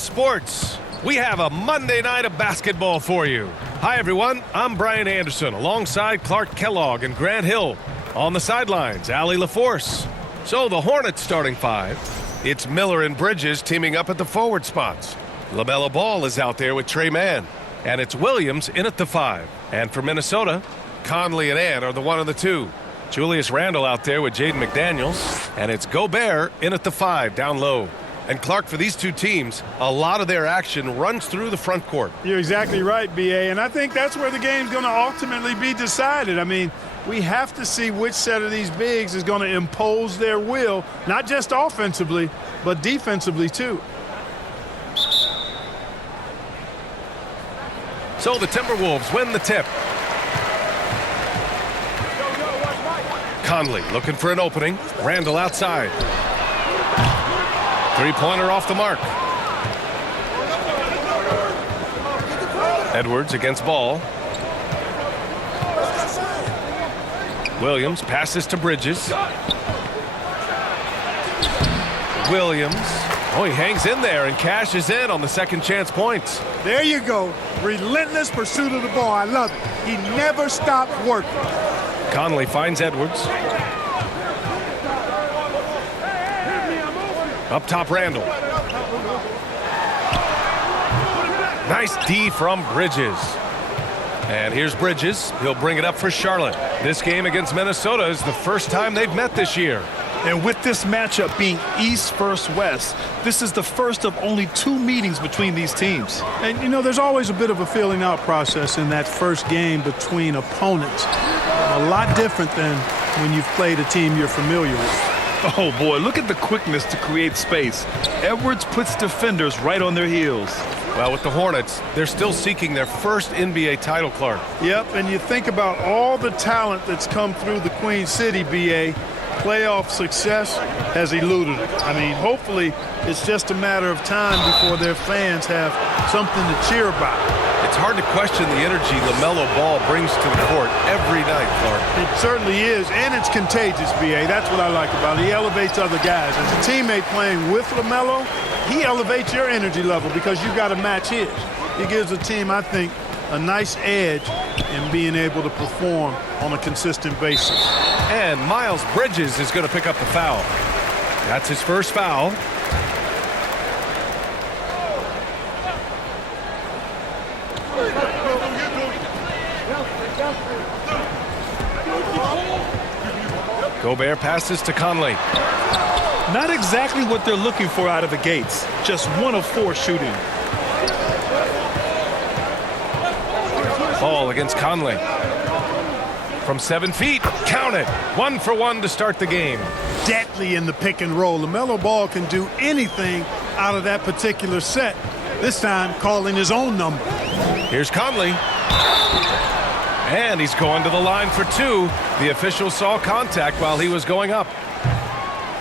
Sports. We have a Monday night of basketball for you. Hi, everyone. I'm Brian Anderson alongside Clark Kellogg and Grant Hill. On the sidelines, Allie LaForce. So the Hornets starting five. It's Miller and Bridges teaming up at the forward spots. LaMelo Ball is out there with Trey Mann. And it's Williams in at the five. And for Minnesota, Conley and Ant are the 1 and the 2. Julius Randle out there with Jaden McDaniels. And it's Gobert in at the 5 down low. And Clark, for these two teams, a lot of their action runs through the front court. You're exactly right, B.A., and I think that's where the game's going to ultimately be decided. I mean, we have to see which set of these bigs is going to impose their will, not just offensively, but defensively, too. So the Timberwolves win the tip. Conley looking for an opening. Randle outside. Three-pointer off the mark. Edwards against Ball. Williams passes to Bridges. Williams. Oh, he hangs in there and cashes in on the second chance points. There you go. Relentless pursuit of the ball. I love it. He never stopped working. Conley finds Edwards. Up top, Randle. Nice D from Bridges. And here's Bridges. He'll bring it up for Charlotte. This game against Minnesota is the first time they've met this year. And with this matchup being East versus West, this is the first of only 2 meetings between these teams. And, you know, there's always a bit of a feeling out process in that first game between opponents. A lot different than when you've played a team you're familiar with. Oh, boy, look at the quickness to create space. Edwards puts defenders right on their heels. Well, with the Hornets, they're still seeking their first NBA title, Clark. Yep, and you think about all the talent that's come through the Queen City, B.A., playoff success has eluded it. I mean, hopefully it's just a matter of time before their fans have something to cheer about. It's hard to question the energy LaMelo Ball brings to the court every night, Clark. It certainly is, and it's contagious, B.A. That's what I like about it. He elevates other guys. As a teammate playing with LaMelo, he elevates your energy level because you've got to match his. He gives the team, I think, a nice edge in being able to perform on a consistent basis. And Miles Bridges is going to pick up the foul. That's his first foul. Gobert passes to Conley. Not exactly what they're looking for out of the gates. Just 1 of 4 shooting. Ball against Conley. From 7 feet, count it. 1 for 1 to start the game. Deadly in the pick and roll. LaMelo Ball can do anything out of that particular set. This time calling his own number. Here's Conley. And he's going to the line for 2. The official saw contact while he was going up.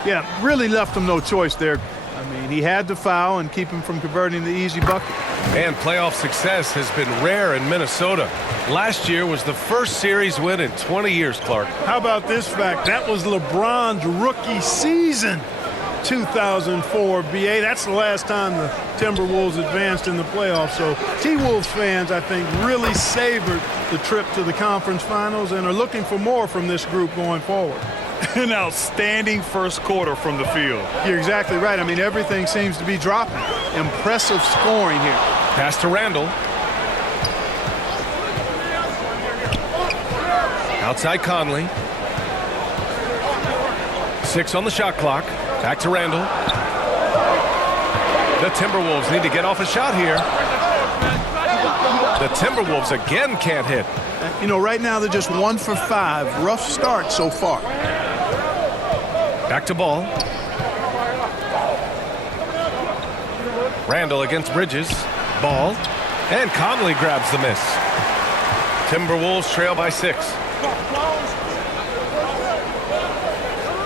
Yeah, really left him no choice there. I mean, he had to foul and keep him from converting the easy bucket. And playoff success has been rare in Minnesota. Last year was the first series win in 20 years, Clark. How about this fact? That was LeBron's rookie season, 2004, B.A. That's the last time the Timberwolves advanced in the playoffs. So T-Wolves fans, I think, really savored the trip to the conference finals and are looking for more from this group going forward. An outstanding first quarter from the field. You're exactly right. I mean, everything seems to be dropping. Impressive scoring here. Pass to Randle. Outside Conley. 6 on the shot clock. Back to Randle. The Timberwolves need to get off a shot here. The Timberwolves again can't hit. You know, right now they're just 1 for 5. Rough start so far. Back to Ball. Randle against Bridges. Ball. And Conley grabs the miss. Timberwolves trail by 6.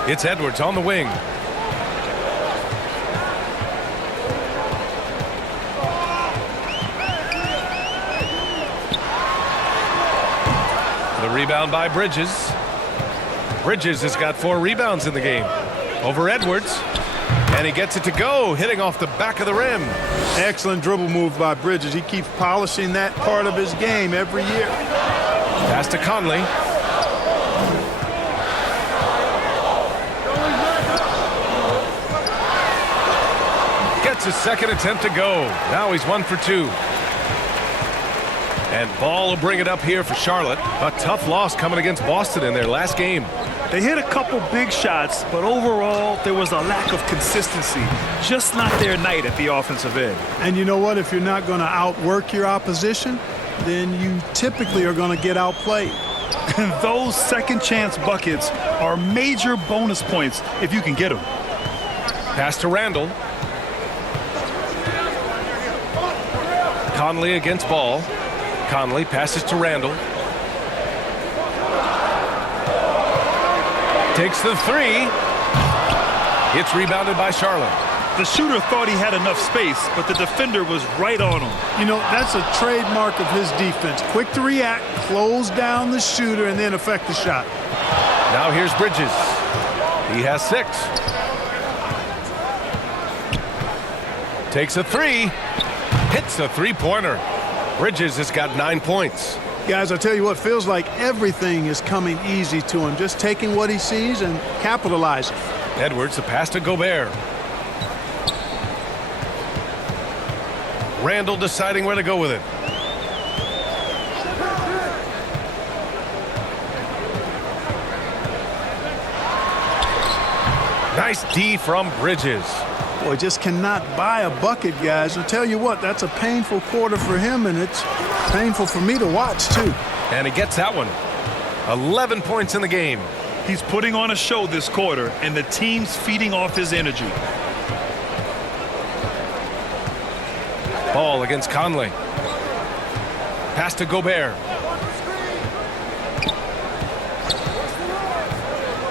It's Edwards on the wing. The rebound by Bridges. Bridges has got 4 rebounds in the game. Over Edwards. And he gets it to go, hitting off the back of the rim. Excellent dribble move by Bridges. He keeps polishing that part of his game every year. Pass to Conley. Gets his second attempt to go. Now he's 1 for 2. And Ball will bring it up here for Charlotte. A tough loss coming against Boston in their last game. They hit a couple big shots, but overall, there was a lack of consistency. Just not their night at the offensive end. And you know what? If you're not going to outwork your opposition, then you typically are going to get outplayed. And those second chance buckets are major bonus points if you can get them. Pass to Randall. Conley against Ball. Conley passes to Randall. Takes the three. It's rebounded by Charlotte. The shooter thought he had enough space, but the defender was right on him. You know, that's a trademark of his defense. Quick to react, close down the shooter, and then affect the shot. Now here's Bridges. He has 6. Takes a three. Hits a three-pointer. Bridges has got 9 points. Guys, I tell you what, feels like everything is coming easy to him. Just taking what he sees and capitalizing. Edwards, the pass to Gobert. Randall deciding where to go with it. Nice D from Bridges. Boy, just cannot buy a bucket, guys. I'll tell you what, that's a painful quarter for him, and it's painful for me to watch, too. And he gets that one. 11 points in the game. He's putting on a show this quarter, and the team's feeding off his energy. Ball against Conley. Pass to Gobert.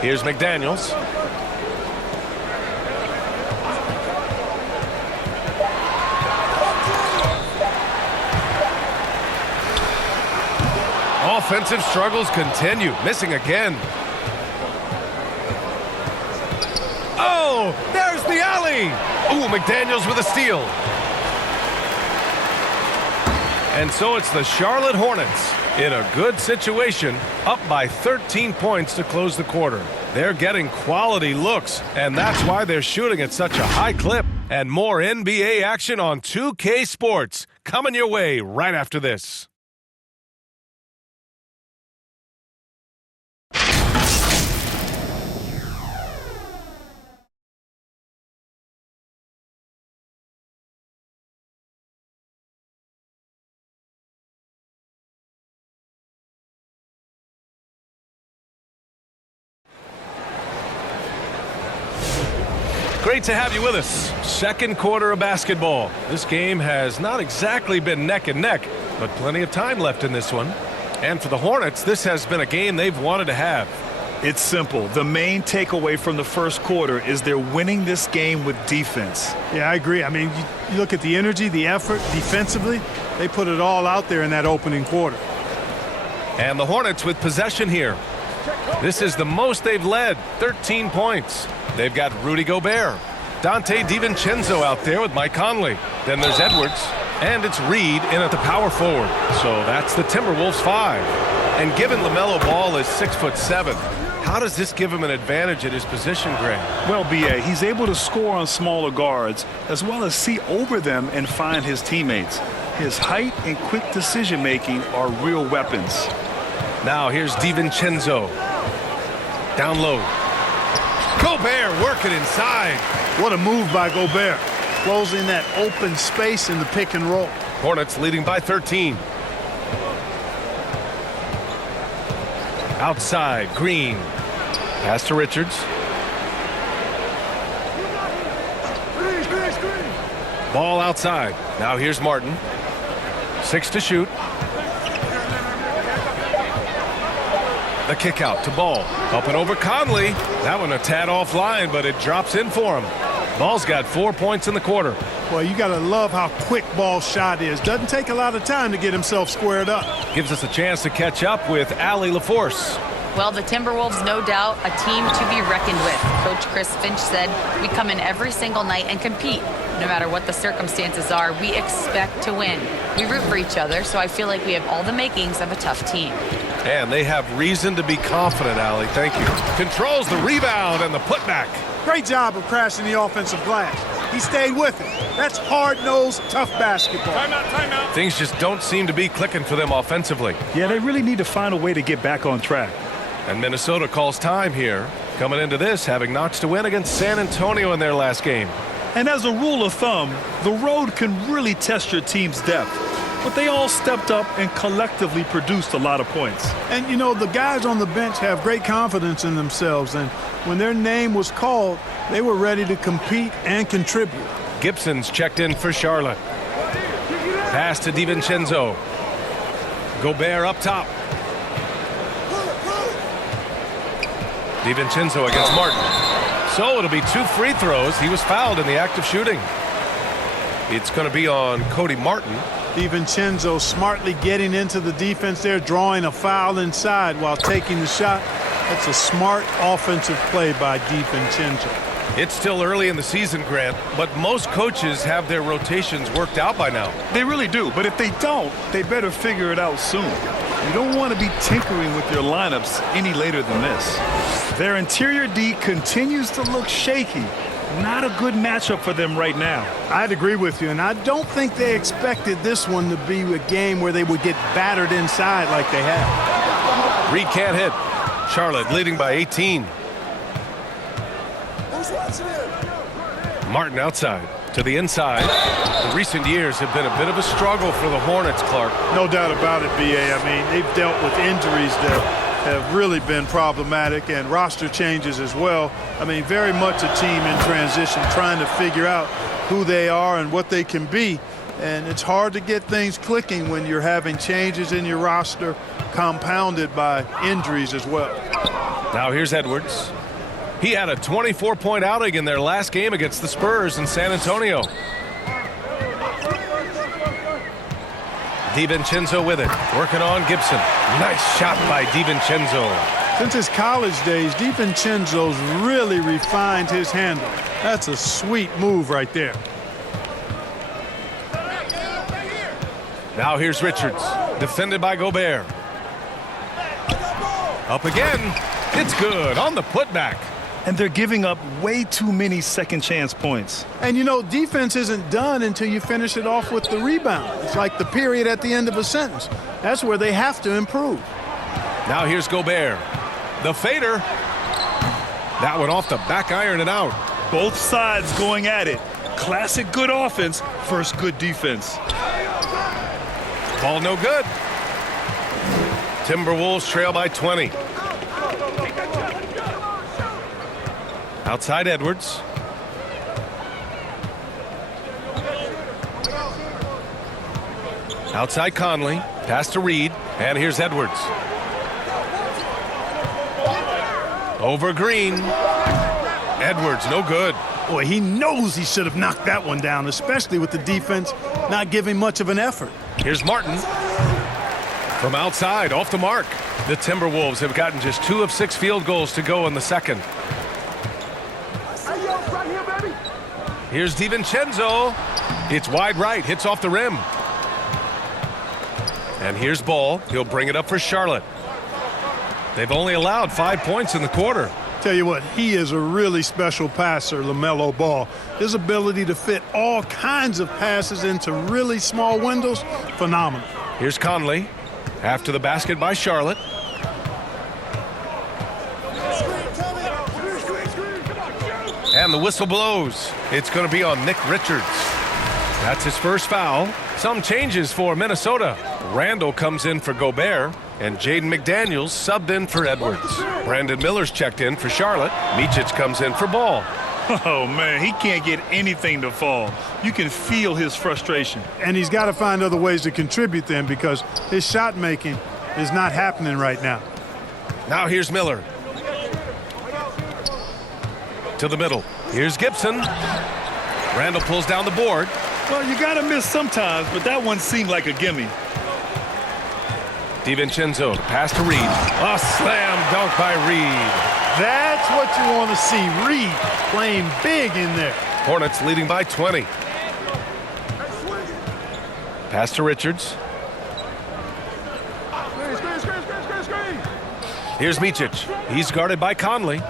Here's McDaniels. Offensive struggles continue. Missing again. Oh, there's the alley. Ooh, McDaniels with a steal. And so it's the Charlotte Hornets in a good situation, up by 13 points to close the quarter. They're getting quality looks, and that's why they're shooting at such a high clip. And more NBA action on 2K Sports coming your way right after this. Great to have you with us. Second quarter of basketball. This game has not exactly been neck and neck, but plenty of time left in this one. And for the Hornets, this has been a game they've wanted to have. It's simple. The main takeaway from the first quarter is they're winning this game with defense. Yeah, I agree. I mean, you look at the energy, the effort defensively, they put it all out there in that opening quarter. And the Hornets with possession here. This is the most they've led, 13 points. They've got Rudy Gobert, Dante DiVincenzo out there with Mike Conley. Then there's Edwards, and it's Reed in at the power forward. So that's the Timberwolves 5. And given LaMelo Ball is 6'7", how does this give him an advantage at his position, Greg? Well, B.A., he's able to score on smaller guards as well as see over them and find his teammates. His height and quick decision-making are real weapons. Now here's DiVincenzo. Down low. Gobert working inside. What a move by Gobert. Closing that open space in the pick and roll. Hornets leading by 13. Outside, Green. Pass to Richards. Ball outside. Now here's Martin. 6 to shoot. The kick out to Ball. Up and over Conley. That one a tad offline, but it drops in for him. Ball's got 4 points in the quarter. Well, you got to love how quick Ball's shot is. Doesn't take a lot of time to get himself squared up. Gives us a chance to catch up with Allie LaForce. Well, the Timberwolves, no doubt, a team to be reckoned with. Coach Chris Finch said, we come in every single night and compete. No matter what the circumstances are, we expect to win. We root for each other, so I feel like we have all the makings of a tough team. And they have reason to be confident, Allie. Thank you. Controls the rebound and the putback. Great job of crashing the offensive glass. He stayed with it. That's hard-nosed, tough basketball. Timeout. Things just don't seem to be clicking for them offensively. Yeah, they really need to find a way to get back on track. And Minnesota calls time here, coming into this having notched a win against San Antonio in their last game. And as a rule of thumb, the road can really test your team's depth. But they all stepped up and collectively produced a lot of points. And, you know, the guys on the bench have great confidence in themselves. And when their name was called, they were ready to compete and contribute. Gibson's checked in for Charlotte. Pass to DiVincenzo. Gobert up top. DiVincenzo against Martin. So it'll be 2 free throws. He was fouled in the act of shooting. It's going to be on Cody Martin. DiVincenzo smartly getting into the defense there, drawing a foul inside while taking the shot. That's a smart offensive play by DiVincenzo. It's still early in the season, Grant, but most coaches have their rotations worked out by now. They really do, but if they don't, they better figure it out soon. You don't want to be tinkering with your lineups any later than this. Their interior D continues to look shaky. Not a good matchup for them right now. I'd agree with you, and I don't think they expected this one to be a game where they would get battered inside like they have. Reed can't hit. Charlotte leading by 18. Martin outside to the inside. The recent years have been a bit of a struggle for the Hornets, Clark. No doubt about it, B.A. I mean, they've dealt with injuries that have really been problematic and roster changes as well. I mean, very much a team in transition, trying to figure out who they are and what they can be. And it's hard to get things clicking when you're having changes in your roster compounded by injuries as well. Now here's Edwards. He had a 24-point outing in their last game against the Spurs in San Antonio. DiVincenzo with it, working on Gibson. Nice shot by DiVincenzo. Since his college days, DiVincenzo's really refined his handle. That's a sweet move right there. Now here's Richards, defended by Gobert. Up again. It's good on the putback. And they're giving up way too many second chance points. And, you know, defense isn't done until you finish it off with the rebound. It's like the period at the end of a sentence. That's where they have to improve. Now here's Gobert. The fader. That one off the back iron and out. Both sides going at it. Classic good offense, first good defense. Ball no good. Timberwolves trail by 20. Outside Edwards. Outside Conley. Pass to Reed. And here's Edwards. Over Green. Edwards, no good. Boy, he knows he should have knocked that one down, especially with the defense not giving much of an effort. Here's Martin. From outside, off the mark. The Timberwolves have gotten just 2 of 6 field goals to go in the second. Here's DiVincenzo. It's wide right, hits off the rim. And here's Ball. He'll bring it up for Charlotte. They've only allowed 5 points in the quarter. Tell you what, he is a really special passer, LaMelo Ball. His ability to fit all kinds of passes into really small windows, phenomenal. Here's Conley. After the basket by Charlotte. And the whistle blows. It's going to be on Nick Richards. That's his first foul. Some changes for Minnesota. Randall comes in for Gobert, and Jaden McDaniels subbed in for Edwards. Brandon Miller's checked in for Charlotte. Micic comes in for Ball. Oh, man, he can't get anything to fall. You can feel his frustration. And he's got to find other ways to contribute then because his shot making is not happening right now. Now here's Miller. To the middle. Here's Gibson. Randall pulls down the board. Well, you got to miss sometimes, but that one seemed like a gimme. DiVincenzo to pass to Reed. A slam dunk by Reed. That's what you want to see. Reed playing big in there. Hornets leading by 20. Pass to Richards. Here's Micic. He's guarded by Conley.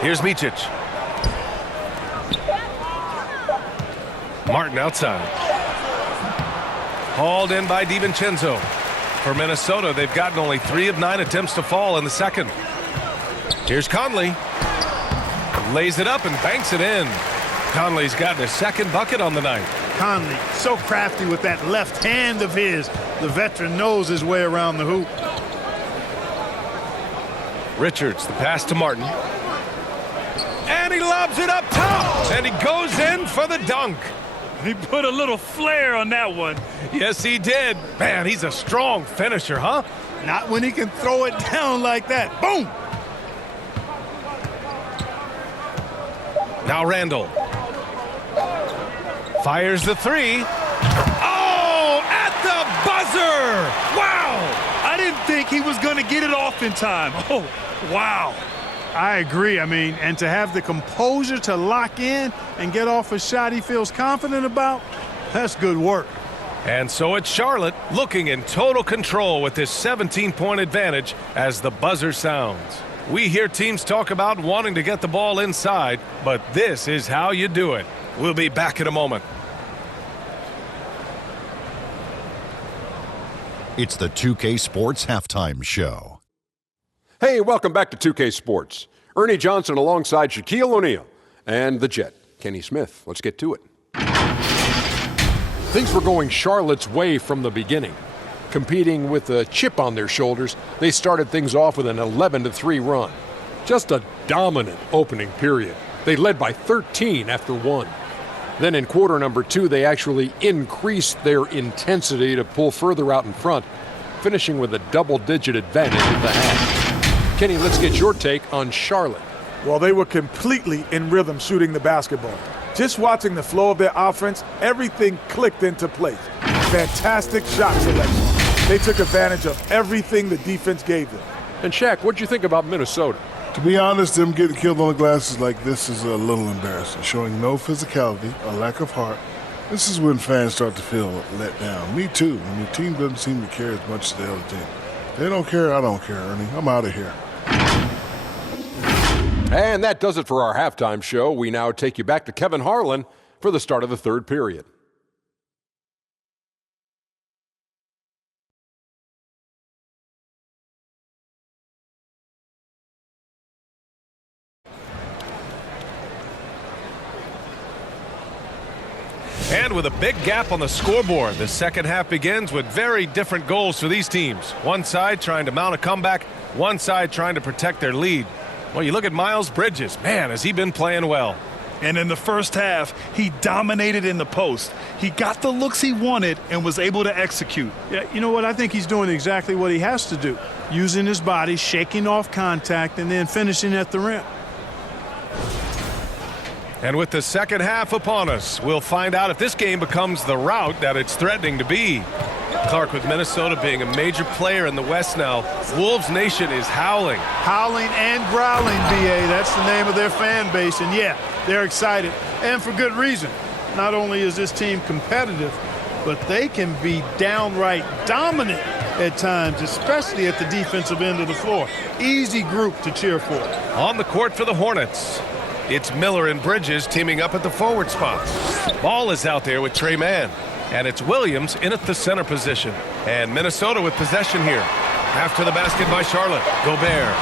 Here's Micic. Martin outside. Hauled in by DiVincenzo. For Minnesota, they've gotten only 3 of 9 attempts to fall in the second. Here's Conley. Lays it up and banks it in. Conley's gotten his second bucket on the night. Conley, so crafty with that left hand of his. The veteran knows his way around the hoop. Richards, the pass to Martin. And he lobs it up top. And he goes in for the dunk. He put a little flair on that one. Yes, he did. Man, he's a strong finisher, huh? Not when he can throw it down like that. Boom! Now Randall. Fires the 3. Oh, at the buzzer! Wow! I didn't think he was going to get it off in time. Oh, wow. I agree. I mean, and to have the composure to lock in and get off a shot he feels confident about, that's good work. And so it's Charlotte looking in total control with this 17-point advantage as the buzzer sounds. We hear teams talk about wanting to get the ball inside, but this is how you do it. We'll be back in a moment. It's the 2K Sports Halftime Show. Hey, welcome back to 2K Sports. Ernie Johnson alongside Shaquille O'Neal and the Jet, Kenny Smith. Let's get to it. Things were going Charlotte's way from the beginning. Competing with a chip on their shoulders, they started things off with an 11-3 run. Just a dominant opening period. They led by 13 after 1. Then in quarter number 2, they actually increased their intensity to pull further out in front, finishing with a double-digit advantage at the half. Kenny, let's get your take on Charlotte. Well, they were completely in rhythm shooting the basketball. Just watching the flow of their offense, everything clicked into place. Fantastic shot selection. They took advantage of everything the defense gave them. And Shaq, what'd you think about Minnesota? To be honest, them getting killed on the glasses like this is a little embarrassing, showing no physicality, a lack of heart. This is when fans start to feel let down. Me too. And the team doesn't seem to care as much as the other team. They don't care, I don't care, Ernie. I'm out of here. And that does it for our halftime show. We now take you back to Kevin Harlan for the start of the third period. And with a big gap on the scoreboard, the second half begins with very different goals for these teams. One side trying to mount a comeback, one side trying to protect their lead. Well, you look at Miles Bridges. Man, has he been playing well. And in the first half, he dominated in the post. He got the looks he wanted and was able to execute. Yeah, you know what? I think he's doing exactly what he has to do. Using his body, shaking off contact, and then finishing at the rim. And with the second half upon us, we'll find out if this game becomes the rout that it's threatening to be. Clark, with Minnesota being a major player in the West now, Wolves Nation is howling. Howling and growling, B.A. That's the name of their fan base. And, yeah, they're excited. And for good reason. Not only is this team competitive, but they can be downright dominant at times, especially at the defensive end of the floor. Easy group to cheer for. On the court for the Hornets, it's Miller and Bridges teaming up at the forward spots. Ball is out there with Trey Mann. And it's Williams in at the center position. And Minnesota with possession here. After the basket by Charlotte. Gobert.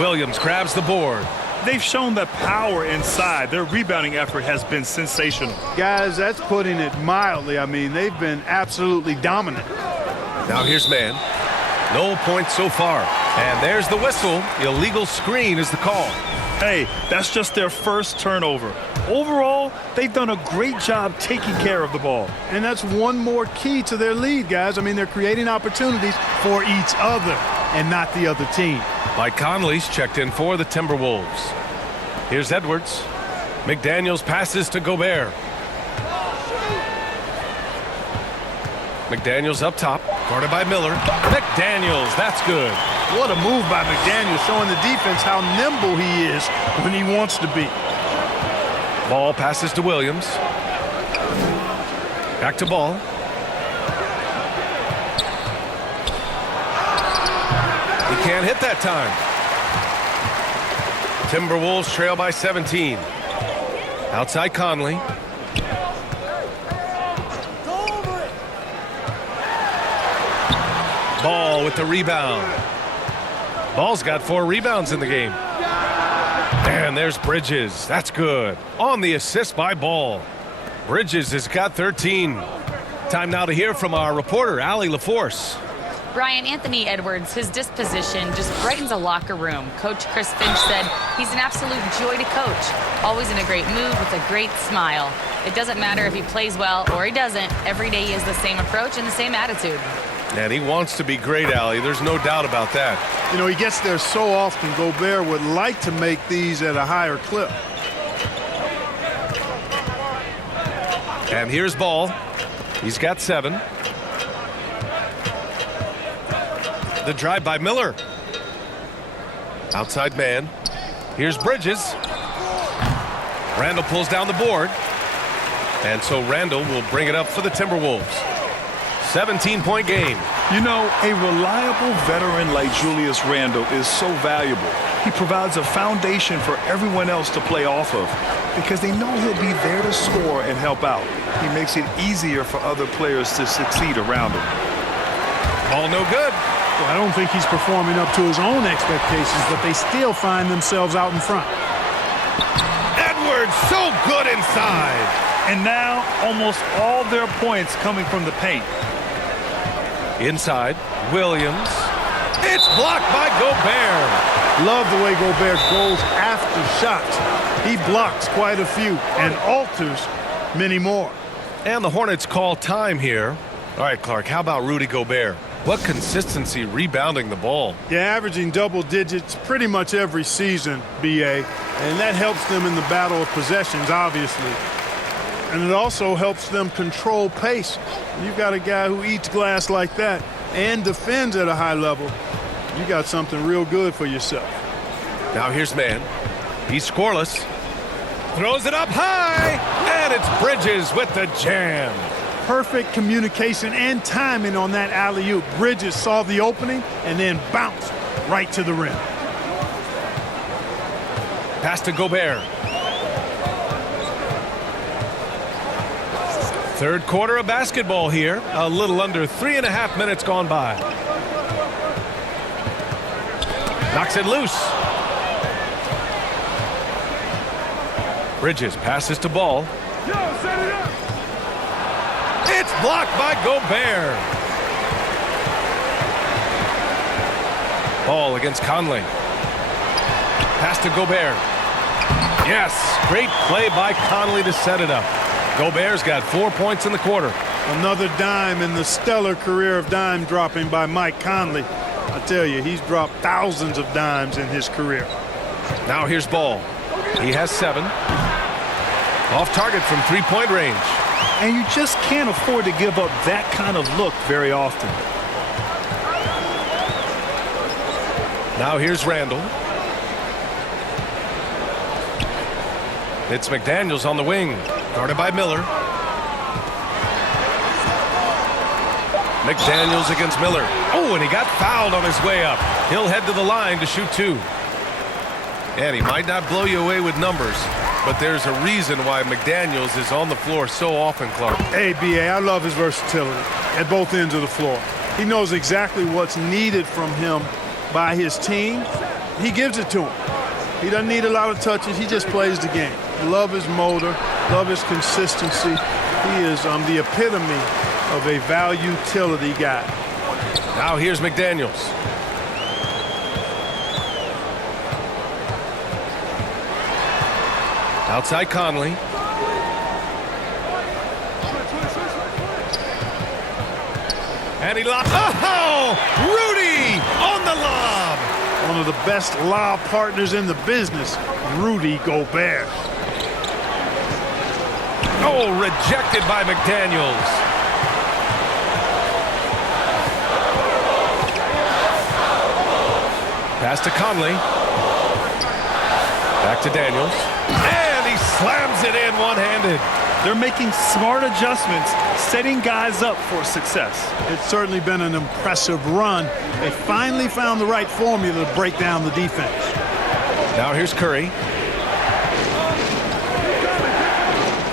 Williams grabs the board. They've shown the power inside. Their rebounding effort has been sensational. Guys, that's putting it mildly. I mean, they've been absolutely dominant. Now here's Mann. No points so far. And there's the whistle. Illegal screen is the call. Hey, that's just their first turnover. Overall, they've done a great job taking care of the ball. And that's one more key to their lead, guys. I mean, they're creating opportunities for each other and not the other team. Mike Conley's checked in for the Timberwolves. Here's Edwards. McDaniels passes to Gobert. McDaniels up top, guarded by Miller. McDaniels, that's good. What a move by McDaniels, showing the defense how nimble he is when he wants to be. Ball passes to Williams. Back to Ball. He can't hit that time. Timberwolves trail by 17. Outside Conley. Ball with the rebound. Ball's got 4 rebounds in the game. And there's Bridges. That's good. On the assist by Ball. Bridges has got 13. Time now to hear from our reporter, Allie LaForce. Brian, Anthony Edwards, his disposition just brightens a locker room. Coach Chris Finch said he's an absolute joy to coach. Always in a great mood with a great smile. It doesn't matter if he plays well or he doesn't. Every day he has the same approach and the same attitude. And he wants to be great, Allie. There's no doubt about that. You know, he gets there so often. Gobert would like to make these at a higher clip. And here's Ball. He's got 7. The drive by Miller. Outside man. Here's Bridges. Randall pulls down the board. And so Randall will bring it up for the Timberwolves. 17-point game. You know, a reliable veteran like Julius Randle is so valuable. He provides a foundation for everyone else to play off of because they know he'll be there to score and help out. He makes it easier for other players to succeed around him. Ball no good. Well, I don't think he's performing up to his own expectations, but they still find themselves out in front. Edwards so good inside. And now almost all their points coming from the paint. Inside, Williams. It's blocked by Gobert. Love the way Gobert goes after shots. He blocks quite a few and alters many more. And the Hornets call time here. All right, Clark, how about Rudy Gobert? What consistency rebounding the ball. Yeah, averaging double digits pretty much every season, BA. And that helps them in the battle of possessions, obviously. And it also helps them control pace. You've got a guy who eats glass like that and defends at a high level. You got something real good for yourself. Now here's man. He's scoreless. Throws it up high. And it's Bridges with the jam. Perfect communication and timing on that alley-oop. Bridges saw the opening and then bounced right to the rim. Pass to Gobert. Third quarter of basketball here. A little under 3.5 minutes gone by. Knocks it loose. Bridges passes to Ball. It's blocked by Gobert. Ball against Conley. Pass to Gobert. Yes, great play by Conley to set it up. Gobert's got 4 points in the quarter. Another dime in the stellar career of dime dropping by Mike Conley. I tell you, he's dropped thousands of dimes in his career. Now here's Ball. He has 7. Off target from 3-point range. And you just can't afford to give up that kind of look very often. Now here's Randall. It's McDaniels on the wing, guarded by Miller. McDaniels against Miller. Oh, and he got fouled on his way up. He'll head to the line to shoot 2. And he might not blow you away with numbers, but there's a reason why McDaniels is on the floor so often, Clark. Hey, B.A., I love his versatility at both ends of the floor. He knows exactly what's needed from him by his team. He gives it to him. He doesn't need a lot of touches. He just plays the game. Love his motor. Love his consistency. He is the epitome of a value-utility guy. Now here's McDaniels. Outside Conley. And he lobbed. Oh! Rudy on the lob. One of the best lob partners in the business, Rudy Gobert. Oh, rejected by McDaniels. Pass to Conley. Back to Daniels. And he slams it in one-handed. They're making smart adjustments, setting guys up for success. It's certainly been an impressive run. They finally found the right formula to break down the defense. Now here's Curry.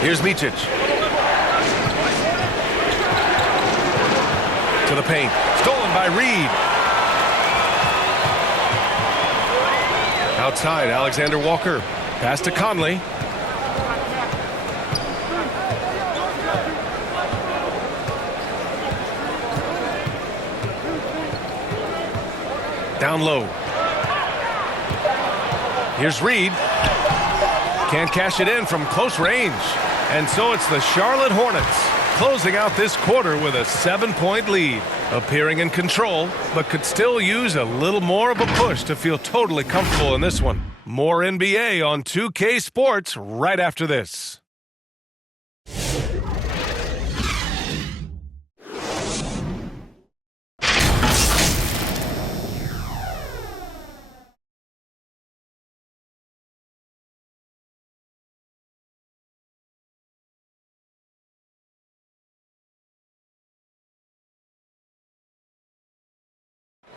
Here's Micic. To the paint. Stolen by Reed. Outside, Alexander Walker. Pass to Conley. Down low. Here's Reed. Can't cash it in from close range. And so it's the Charlotte Hornets closing out this quarter with a 7-point lead. Appearing in control, but could still use a little more of a push to feel totally comfortable in this one. More NBA on 2K Sports right after this.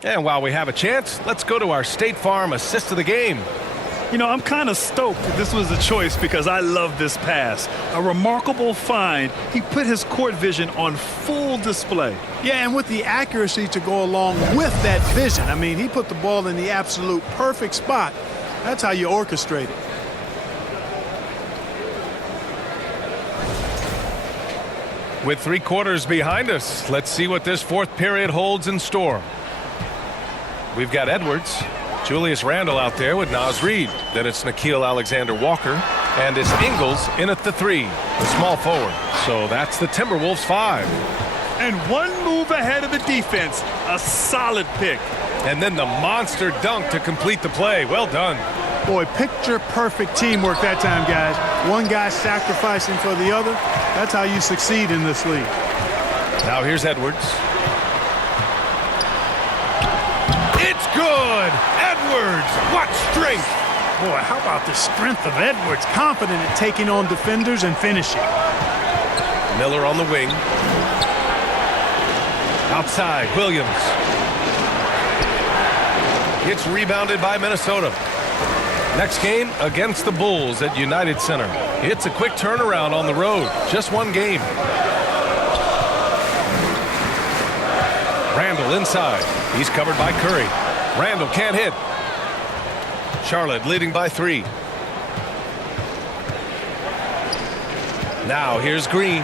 And while we have a chance, let's go to our State Farm assist of the game. You know, I'm kind of stoked that this was a choice because I love this pass. A remarkable find. He put his court vision on full display. Yeah, and with the accuracy to go along with that vision. I mean, he put the ball in the absolute perfect spot. That's how you orchestrate it. With 3 quarters behind us, let's see what this fourth period holds in store. We've got Edwards, Julius Randle out there with Naz Reid. Then it's Nickeil Alexander-Walker, and it's Ingles in at the 3, the small forward. So that's the Timberwolves 5. And one move ahead of the defense, a solid pick. And then the monster dunk to complete the play. Well done. Boy, picture-perfect teamwork that time, guys. One guy sacrificing for the other. That's how you succeed in this league. Now here's Edwards. It's good! Edwards! What strength! Boy, how about the strength of Edwards? Confident at taking on defenders and finishing. Miller on the wing. Outside, Williams. It's rebounded by Minnesota. Next game against the Bulls at United Center. It's a quick turnaround on the road. Just one game. Randle inside. He's covered by Curry. Randle can't hit. Charlotte leading by 3. Now here's Green.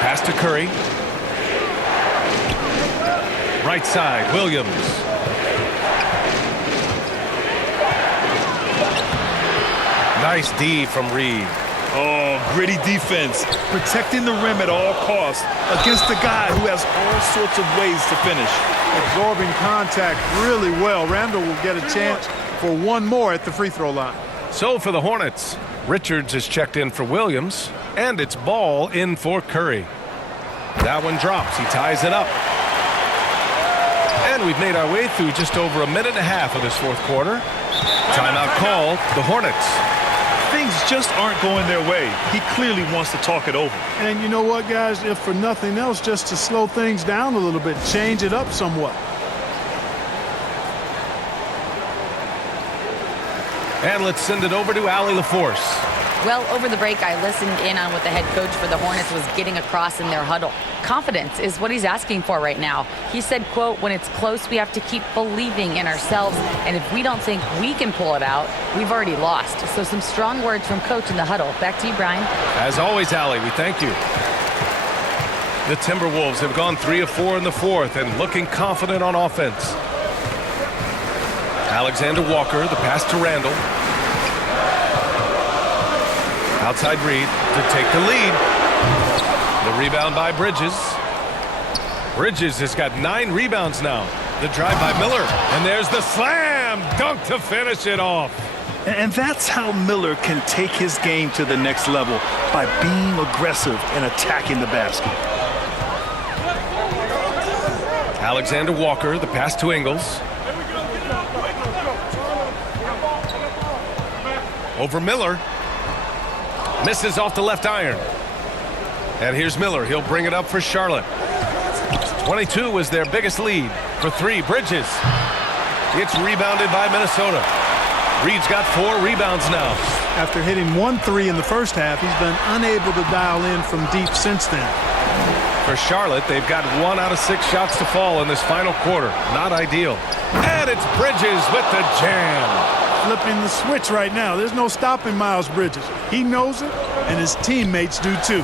Pass to Curry. Right side, Williams. Nice D from Reed. Oh, gritty defense, protecting the rim at all costs against a guy who has all sorts of ways to finish. Absorbing contact really well. Randle will get a chance for one more at the free throw line. So for the Hornets, Richards is checked in for Williams, and it's Ball in for Curry. That one drops. He ties it up. And we've made our way through just over a minute and a half of this fourth quarter. Timeout called, the Hornets. Things just aren't going their way. He clearly wants to talk it over. And you know what, guys? If for nothing else, just to slow things down a little bit, change it up somewhat. And let's send it over to Allie LaForce. Well, over the break, I listened in on what the head coach for the Hornets was getting across in their huddle. Confidence is what he's asking for right now. He said, quote, when it's close, we have to keep believing in ourselves. And if we don't think we can pull it out, we've already lost. So some strong words from coach in the huddle. Back to you, Brian. As always, Allie, we thank you. The Timberwolves have gone 3 of 4 in the fourth and looking confident on offense. Alexander Walker, the pass to Randle. Outside Reed to take the lead. The rebound by Bridges. Bridges has got 9 rebounds now. The drive by Miller. And there's the slam dunk to finish it off. And that's how Miller can take his game to the next level, by being aggressive and attacking the basket. Alexander Walker, the pass to Ingles. Over Miller. Misses off the left iron. And here's Miller. He'll bring it up for Charlotte. 22 was their biggest lead. For three, Bridges. It's rebounded by Minnesota. Reed's got 4 rebounds now. After hitting 1 3 in the first half, he's been unable to dial in from deep since then. For Charlotte, they've got 1 out of 6 shots to fall in this final quarter. Not ideal. And it's Bridges with the jam. Flipping the switch right now. There's no stopping Miles Bridges. He knows it, and his teammates do too.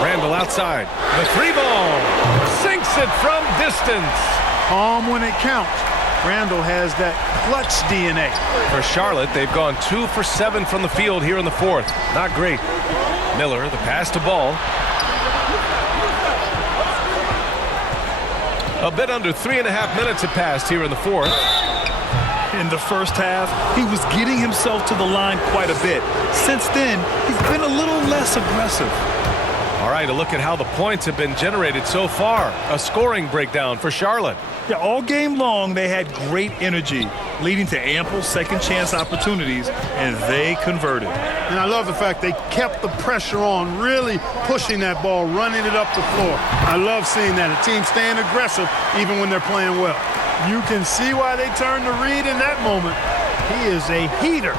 Randall outside. The 3-ball. Sinks it from distance. Calm when it counts. Randall has that clutch DNA. For Charlotte, they've gone 2 for 7 from the field here in the fourth. Not great. Miller, the pass to Ball. A bit under 3.5 minutes have passed here in the fourth. In the first half, he was getting himself to the line quite a bit. Since then, he's been a little less aggressive. All right, a look at how the points have been generated so far. A scoring breakdown for Charlotte. Yeah, all game long, they had great energy, leading to ample second chance opportunities, and they converted. And I love the fact they kept the pressure on, really pushing that ball, running it up the floor. I love seeing that. A team staying aggressive even when they're playing well. You can see why they turned to Reed in that moment. He is a heater.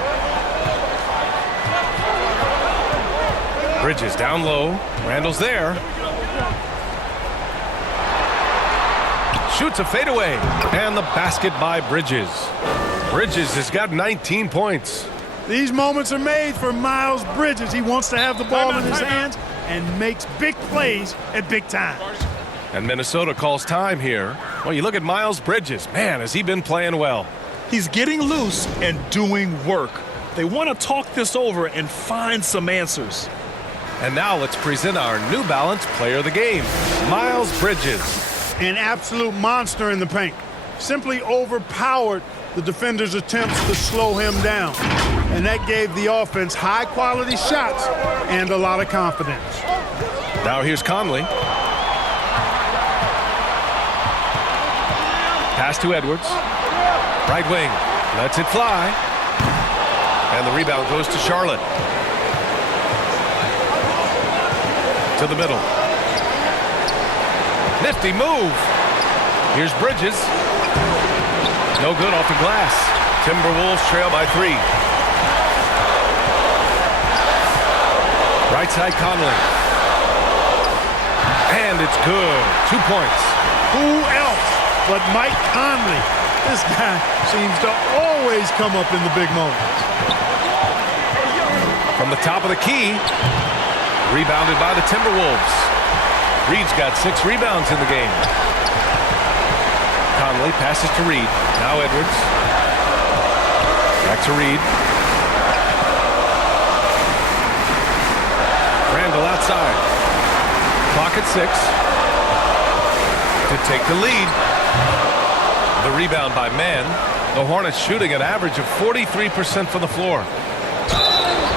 Bridges down low. Randall's there. Shoots a fadeaway. And the basket by Bridges. Bridges has got 19 points. These moments are made for Miles Bridges. He wants to have the ball in his hands and makes big plays at big time. And Minnesota calls time here. Well, you look at Miles Bridges. Man, has he been playing well. He's getting loose and doing work. They want to talk this over and find some answers. And now let's present our New Balance player of the game, Miles Bridges. An absolute monster in the paint. Simply overpowered the defender's attempts to slow him down. And that gave the offense high-quality shots and a lot of confidence. Now here's Conley. Pass to Edwards. Right wing. Lets it fly. And the rebound goes to Charlotte. To the middle. Nifty move. Here's Bridges. No good off the glass. Timberwolves trail by 3. Right side Conley. And it's good. 2 points. Who else but Mike Conley? This guy seems to always come up in the big moments. From the top of the key. Rebounded by the Timberwolves. Reed's got 6 rebounds in the game. Conley passes to Reed. Now Edwards. Back to Reed. Randall outside. Clock at 6. To take the lead. The rebound by Mann. The Hornets shooting an average of 43% from the floor.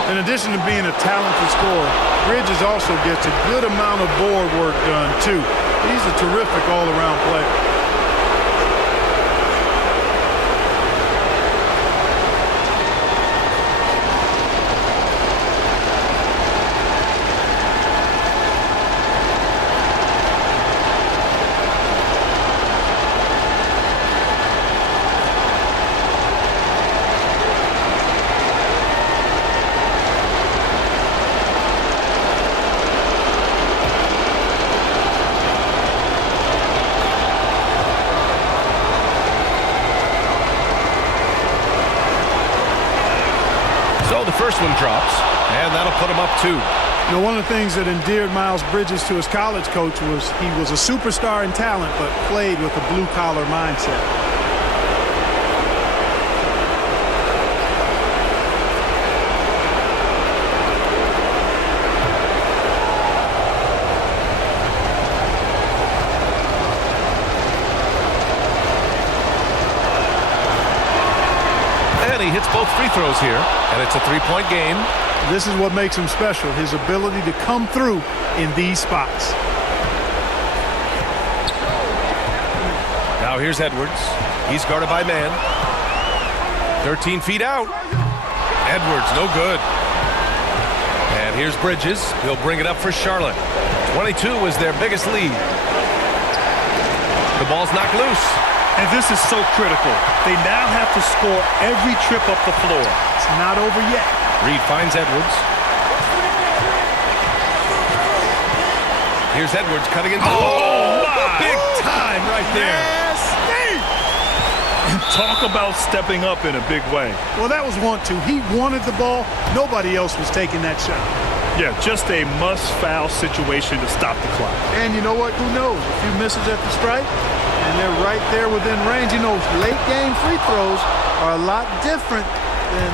In addition to being a talented scorer, Bridges also gets a good amount of board work done, too. He's a terrific all-around player. First one drops, and that'll put him up 2. You know, one of the things that endeared Miles Bridges to his college coach was he was a superstar in talent, but played with a blue-collar mindset. He hits both free throws here, and it's a 3-point game. This is what makes him special, his ability to come through in these spots. Now here's Edwards. He's guarded by man. 13 feet out. Edwards, no good. And here's Bridges. He'll bring it up for Charlotte. 22 is their biggest lead. The ball's knocked loose. And this is so critical. They now have to score every trip up the floor. It's not over yet. Reed finds Edwards. Here's Edwards cutting into big time right there. And talk about stepping up in a big way. Well, that was 1-2. He wanted the ball. Nobody else was taking that shot. Yeah, just a must-foul situation to stop the clock. And you know what? Who knows? A few misses at the stripe, and they're right there within range. You know, late-game free throws are a lot different than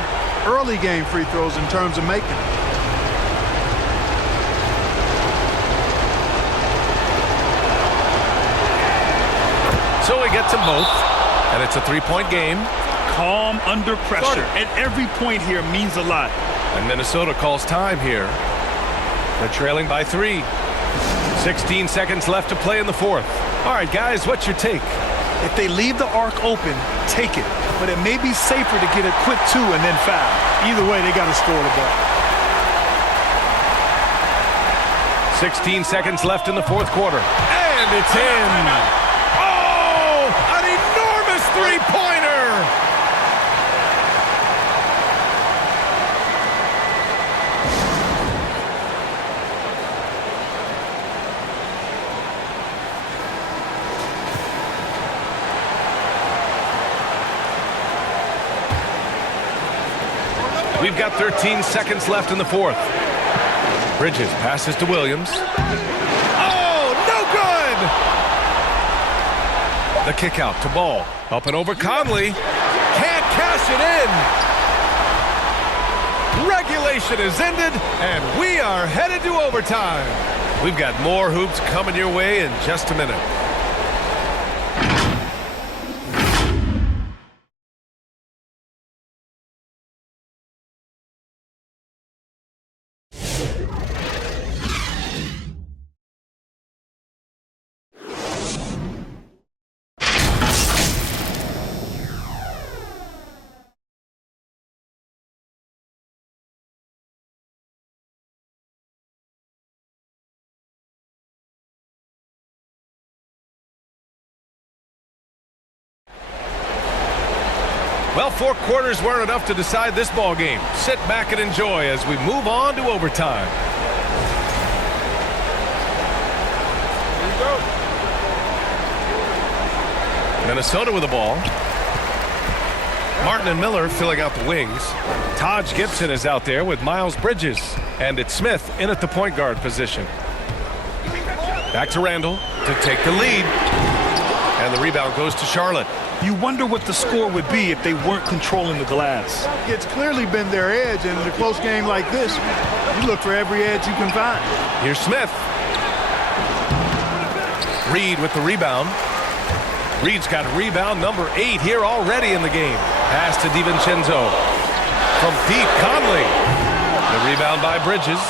early-game free throws in terms of making them. So he gets them both, and it's a three-point game. Calm under pressure, and every point here means a lot. And Minnesota calls time here. They're trailing by 3. 16 seconds left to play in the fourth. All right, guys, what's your take? If they leave the arc open, take it. But it may be safer to get a quick 2 and then foul. Either way, they got to score the ball. 16 seconds left in the fourth quarter. And it's in. Oh, an enormous three-pointer. We've got 13 seconds left in the fourth. Bridges passes to Williams. Oh, no good! The kick out to Ball. Up and over Conley. Can't cash it in. Regulation is ended, and we are headed to overtime. We've got more hoops coming your way in just a minute. Well, 4 quarters weren't enough to decide this ball game. Sit back and enjoy as we move on to overtime. Here we go. Minnesota with the ball. Martin and Miller filling out the wings. Taj Gibson is out there with Miles Bridges. And it's Smith in at the point guard position. Back to Randall to take the lead. And the rebound goes to Charlotte. You wonder what the score would be if they weren't controlling the glass. It's clearly been their edge, and in a close game like this, you look for every edge you can find. Here's Smith. Reed with the rebound. Reed's got rebound number 8 here already in the game. Pass to DiVincenzo. From deep, Conley. The rebound by Bridges.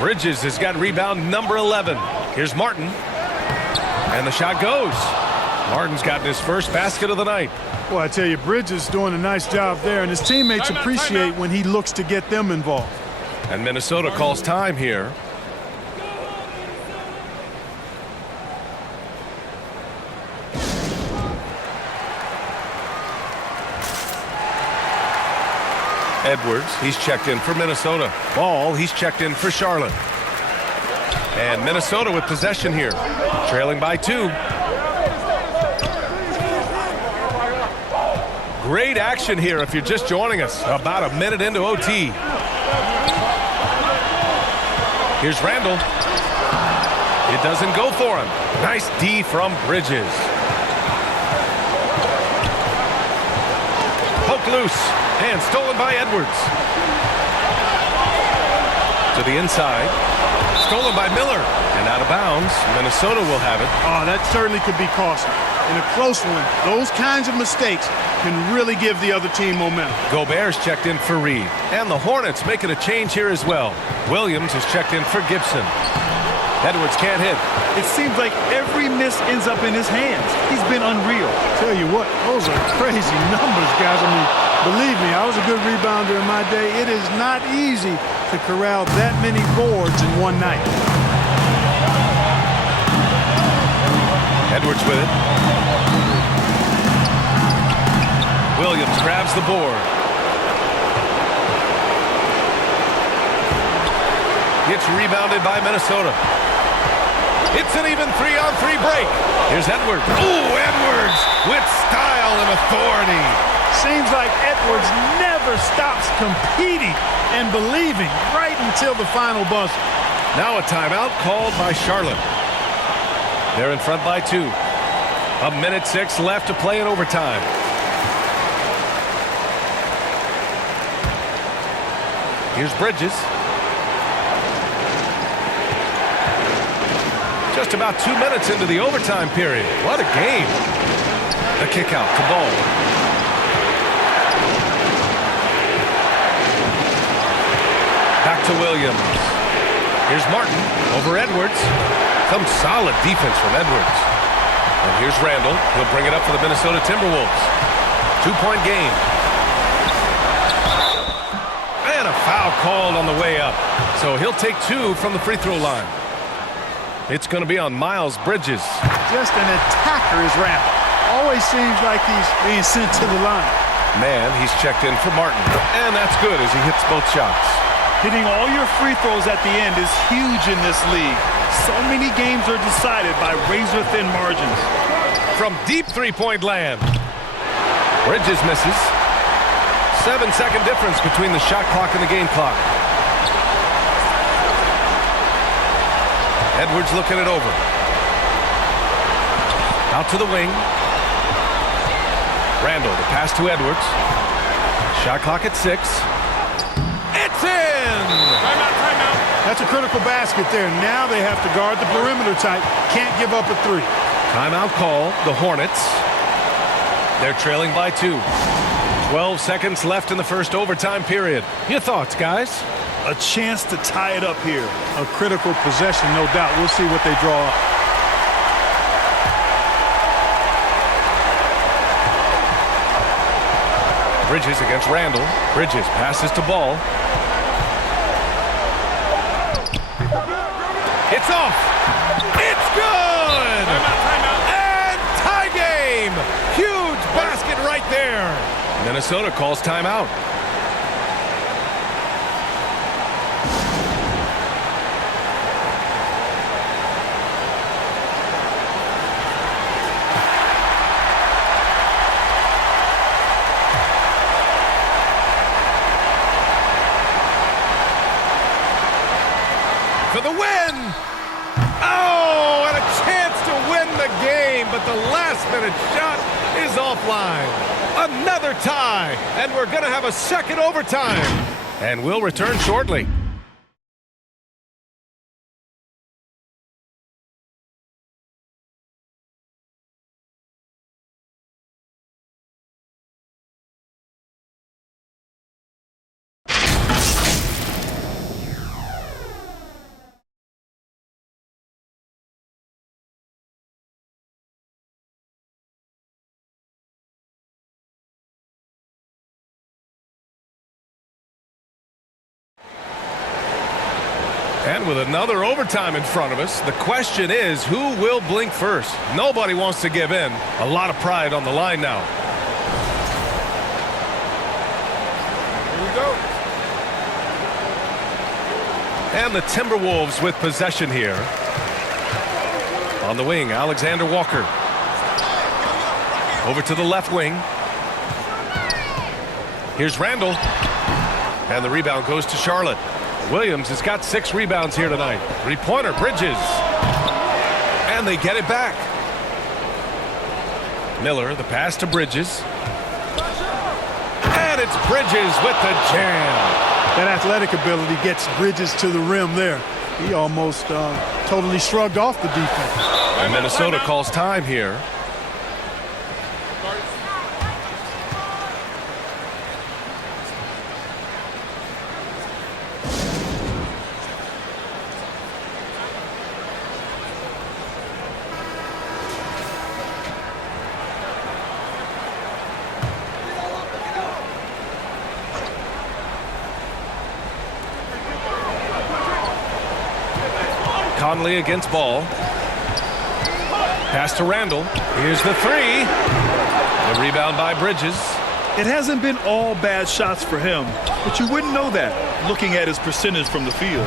Bridges has got rebound number 11. Here's Martin. And the shot goes. Martin's gotten his first basket of the night. Well, I tell you, Bridges is doing a nice job there, and his teammates appreciate when he looks to get them involved. And Minnesota calls time here. Edwards, he's checked in for Minnesota. Ball, he's checked in for Charlotte. And Minnesota with possession here, trailing by 2. Great action here if you're just joining us. About a minute into OT. Here's Randall. It doesn't go for him. Nice D from Bridges. Poked loose and stolen by Edwards. To the inside. Stolen by Miller. And out of bounds. Minnesota will have it. Oh, that certainly could be costly. In a close one, those kinds of mistakes can really give the other team momentum. Gobert's checked in for Reed. And the Hornets making a change here as well. Williams is checked in for Gibson. Edwards can't hit. It seems like every miss ends up in his hands. He's been unreal. Tell you what, those are crazy numbers, guys. I mean, believe me, I was a good rebounder in my day. It is not easy to corral that many boards in one night. Edwards with it. Williams grabs the board. Gets rebounded by Minnesota. It's an even 3-on-3 break. Here's Edwards. Ooh, Edwards with style and authority. Seems like Edwards never stops competing and believing right until the final buzzer. Now a timeout called by Charlotte. They're in front by 2. 1:06 left to play in overtime. Here's Bridges. Just about 2 minutes into the overtime period. What a game. The kick out to Ball. Back to Williams. Here's Martin over Edwards. Some solid defense from Edwards. And here's Randall. He'll bring it up for the Minnesota Timberwolves. 2-point game. And a foul called on the way up. So he'll take 2 from the free throw line. It's going to be on Miles Bridges. Just an attacker is Randall. Always seems like he's being sent to the line. Man, he's checked in for Martin. And that's good as he hits both shots. Hitting all your free throws at the end is huge in this league. So many games are decided by razor-thin margins. From deep three-point land. Bridges misses. 7-second difference between the shot clock and the game clock. Edwards looking it over. Out to the wing. Randall, the pass to Edwards. Shot clock at 6. It's in! Timeout. That's a critical basket there. Now they have to guard the perimeter tight. Can't give up a 3. Timeout call, the Hornets. They're trailing by 2. 12 seconds left in the first overtime period. Your thoughts, guys? A chance to tie it up here. A critical possession, no doubt. We'll see what they draw up. Bridges against Randall. Bridges passes to Ball. It's off. It's good. Timeout. And tie game. Huge basket right there. Minnesota calls timeout. For the win! Oh, and a chance to win the game, but the last-minute shot is offline. Another tie, and we're going to have a second overtime. And we'll return shortly. And with another overtime in front of us, the question is, who will blink first? Nobody wants to give in. A lot of pride on the line now. Here we go. And the Timberwolves with possession here. On the wing, Alexander Walker. Over to the left wing. Here's Randall. And the rebound goes to Charlotte. Williams has got 6 rebounds here tonight. Three-pointer, Bridges. And they get it back. Miller, the pass to Bridges. And it's Bridges with the jam. That athletic ability gets Bridges to the rim there. He almost totally shrugged off the defense. And Minnesota calls time here. Conley against Ball. Pass to Randall. Here's the three. The rebound by Bridges. It hasn't been all bad shots for him, but you wouldn't know that looking at his percentage from the field.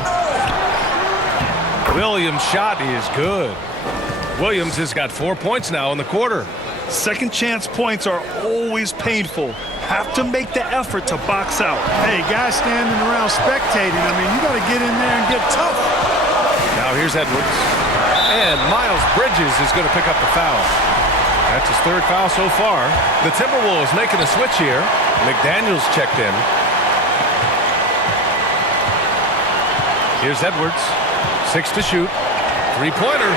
Williams' shot is good. Williams has got 4 points now in the quarter. Second chance points are always painful. Have to make the effort to box out. Hey, guys standing around spectating, I mean, you got to get in there and get tough. Now here's Edwards. And Miles Bridges is going to pick up the foul. That's his third foul so far. The Timberwolves making a switch here. McDaniels checked in. Here's Edwards. 6 to shoot. Three-pointer.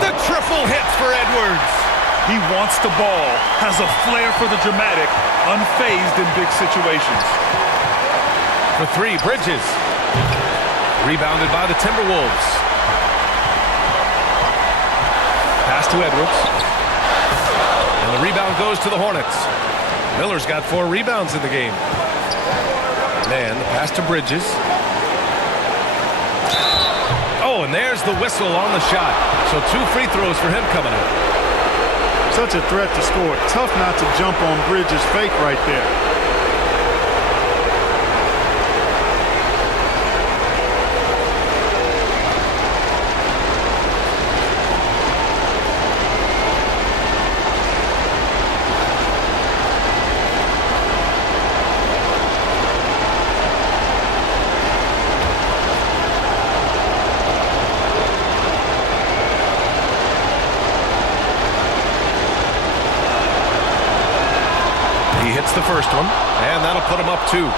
The triple hits for Edwards. He wants the ball, has a flair for the dramatic, unfazed in big situations. For three, Bridges. Rebounded by the Timberwolves. Pass to Edwards. And the rebound goes to the Hornets. Miller's got 4 rebounds in the game. Then pass to Bridges. Oh, and there's the whistle on the shot. So 2 free throws for him coming up. Such a threat to score. Tough not to jump on Bridges' fake right there. The first one, and that'll put him up 2.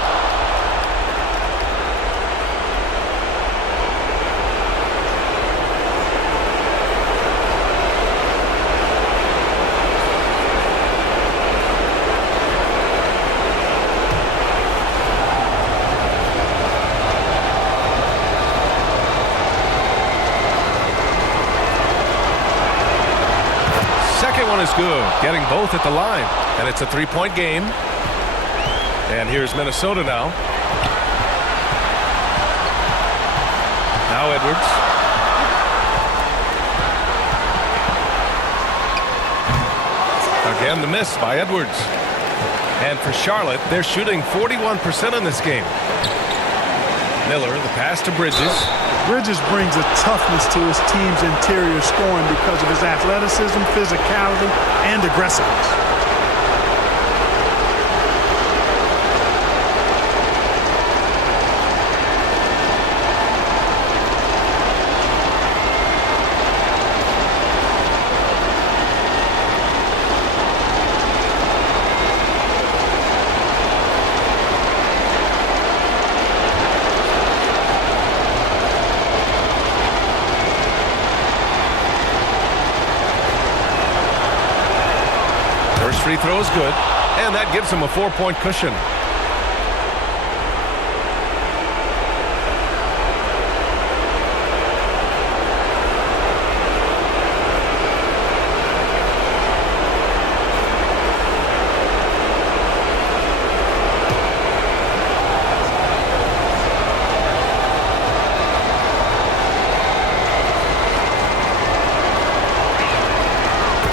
Second one is good, getting both at the line, and it's a 3-point game. And here's Minnesota now. Now Edwards. Again, the miss by Edwards. And for Charlotte, they're shooting 41% in this game. Miller, the pass to Bridges. Bridges brings a toughness to his team's interior scoring because of his athleticism, physicality, and aggressiveness. Free throw is good, and that gives him a 4-point cushion.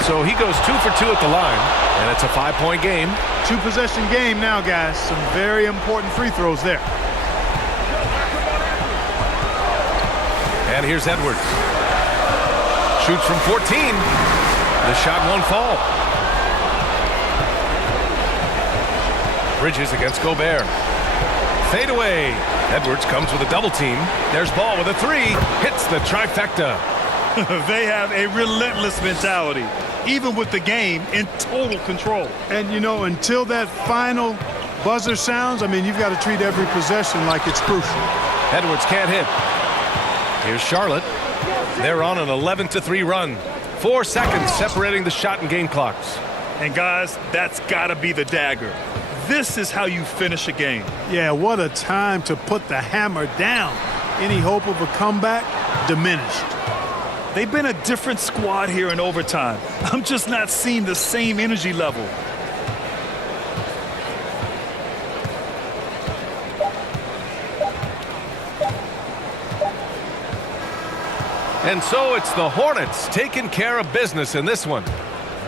So he goes 2 for 2 at the line. And it's a 5-point game. 2-possession game now, guys. Some very important free throws there. And here's Edwards. Shoots from 14. The shot won't fall. Bridges against Gobert. Fade away. Edwards comes with a double team. There's Ball with a 3. Hits the trifecta. They have a relentless mentality, even with the game in total control. And, you know, until that final buzzer sounds, I mean, you've got to treat every possession like it's crucial. Edwards can't hit. Here's Charlotte. They're on an 11-3 run. 4 seconds separating the shot and game clocks. And, guys, that's got to be the dagger. This is how you finish a game. Yeah, what a time to put the hammer down. Any hope of a comeback diminished. They've been a different squad here in overtime. I'm just not seeing the same energy level. And so it's the Hornets taking care of business in this one.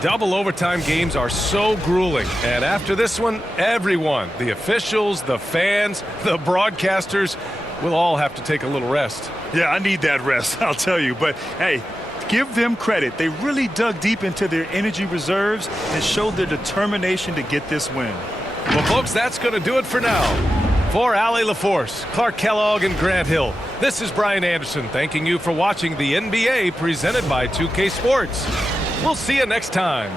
Double overtime games are so grueling. And after this one, everyone, the officials, the fans, the broadcasters, will all have to take a little rest. Yeah, I need that rest, I'll tell you. But, hey, give them credit. They really dug deep into their energy reserves and showed their determination to get this win. Well, folks, that's going to do it for now. For Allie LaForce, Clark Kellogg, and Grant Hill, this is Brian Anderson thanking you for watching the NBA presented by 2K Sports. We'll see you next time.